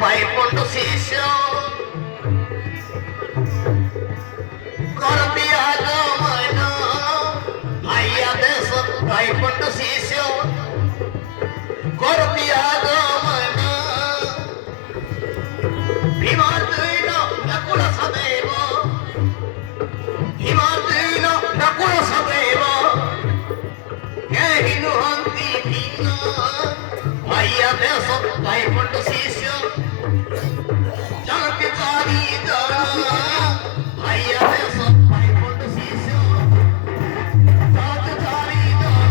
পাইপন্ড শিষ্য করতি আগমন আইয়া দেশ পাইপন্ড শিষ্য করতি আগমন ভীমার্জুন নকুল সদেব ভীমার্জুন নকুল সদেব কেহিনু হন্তি ভীম আইয়া দেশ পাইপন্ড শিষ্য জগতে চারি জন আইয়া দেশ পাইপন্ড শিষ্য জগতে চারি জন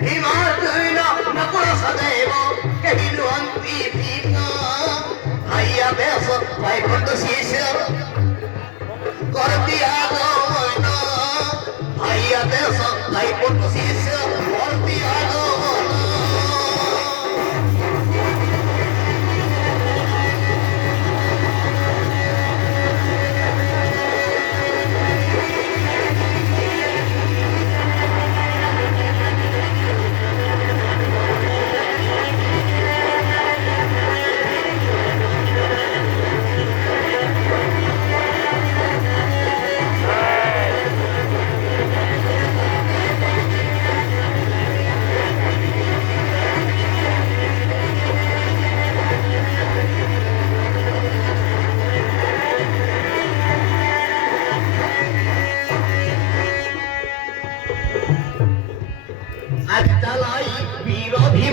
ভীমার্জুন নকুল সদেব কেহিনু হন্তি ভীম আইয়া দেশ পাইপন্ড শিষ্য করতি আগমন আইয়া দেশ পাইপন্ড শিষ্য করতি আগমন চালাই বিরোধী